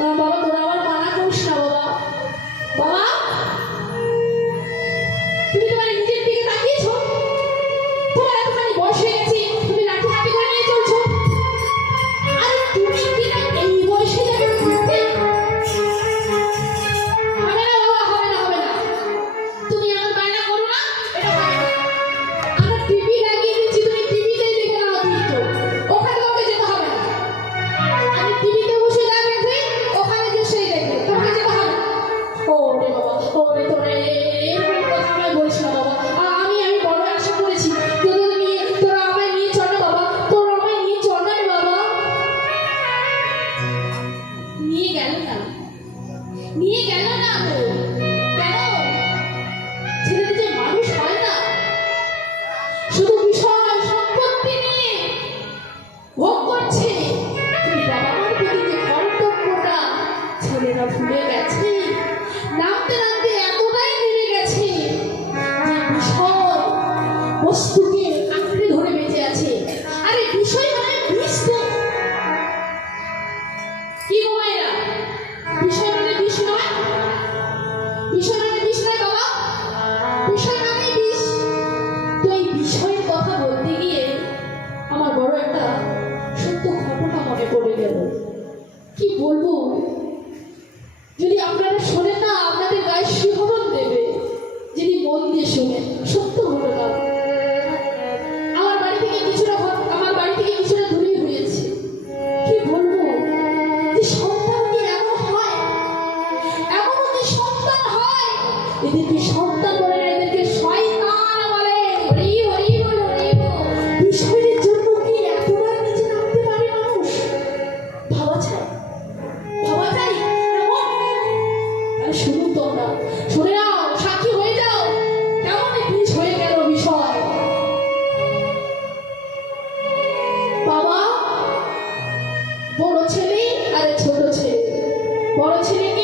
Oh. বস্তুকে আঁকড়ে ধরে বেঁচে আছে। আরে বিষয় মানে বস্তু কি গো মায়েরা বিষয় মানে বিষ নয়? বিষয় মানে বিষ বাবা? বিষয় মানে বিষ। তো এই বিষয়ের কথা বলতে গিয়ে আমার বড় একটা সত্য ঘটনা মনে পড়ে গেল। কি বলব? যদি আপনারা শোনেন না, আপনাদের গায়ে শিহরণ দেবে। যদি মন দিয়ে শোনেন। বড় ছেলে আর ছোট ছেলে। বড় ছেলে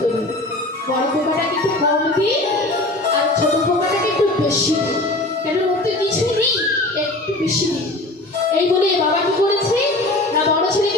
করি বড় পোকাটাকে একটু কম দিই? আর ছোট পোকাটাকে একটু বেশি দিই? কেন ওর তো কিছুই নেই, একটু বেশি দিই। এই বলে বাবা কি করেছে না, বড় ছেলে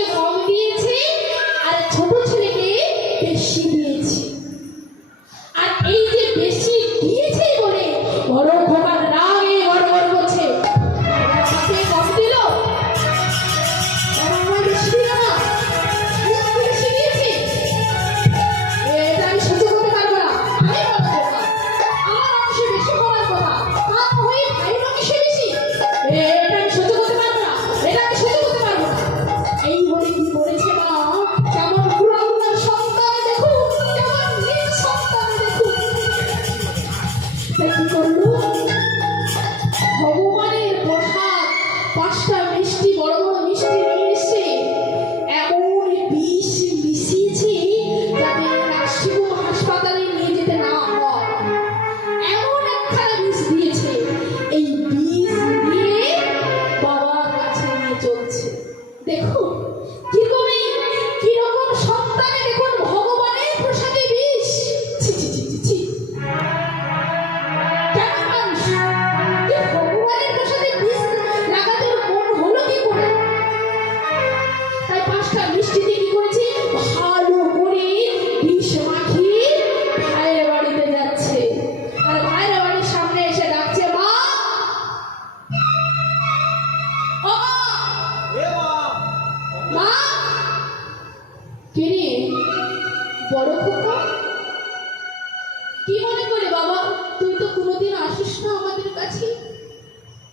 কি মনে করে বাবা? তুই তো কোনোদিন আসিস না আমাদের কাছে।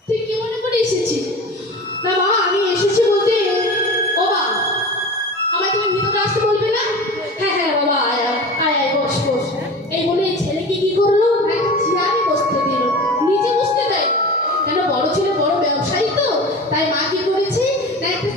তুই কি মনে করে এসেছিস? না মা, আমি এসেছি বলতে ও বা আমায় তোমার ভিতরে আসতে বলবে না? হ্যাঁ হ্যাঁ বাবা, আয় আয় আয় বস বস। এই বলে এই ছেলেকে কি করল? চেয়ারে বসতে দিল। নিজে বসতে দেয়। কেন বড় ছেলে বড় ব্যবসায়ী তো? তাই মা কি করেছে? না একটা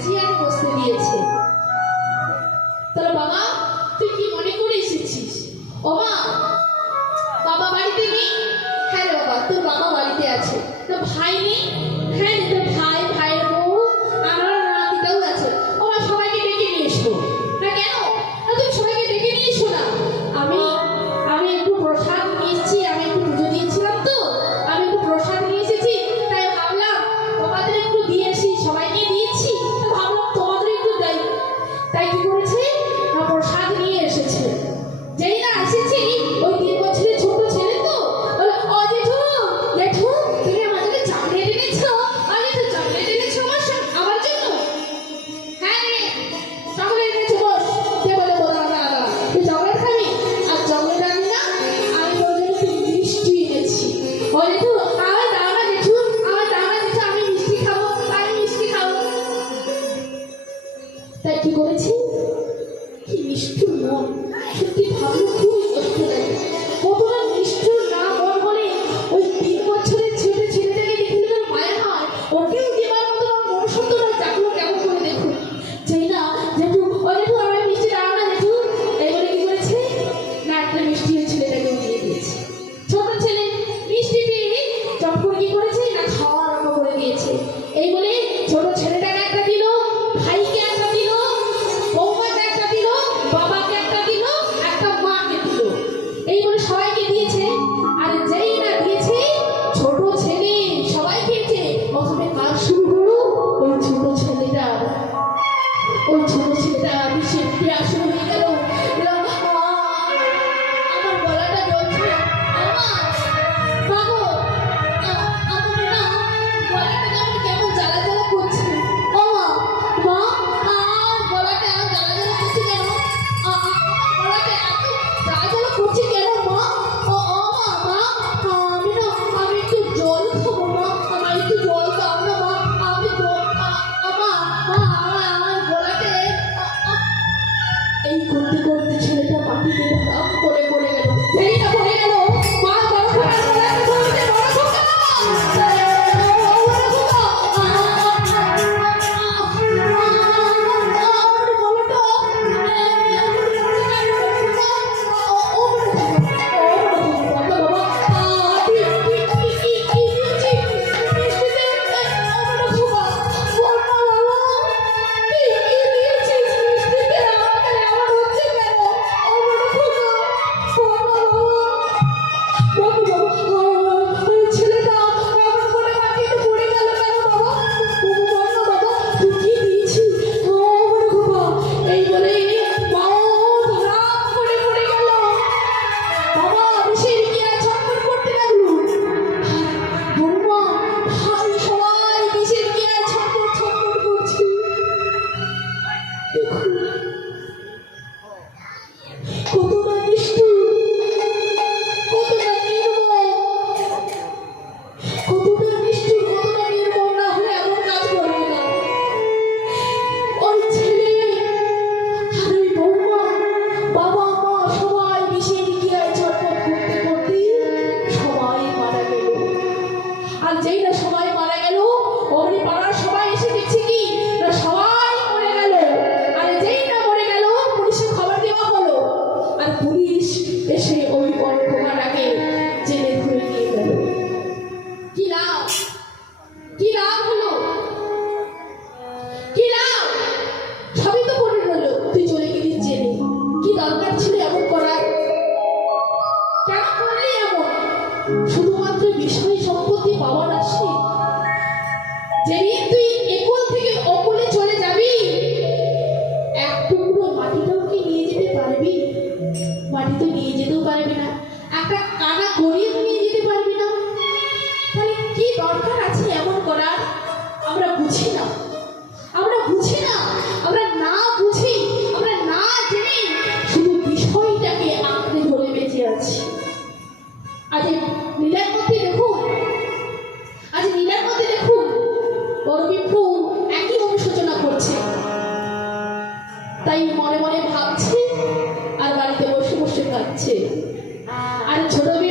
একটা কানা গরিব ছোট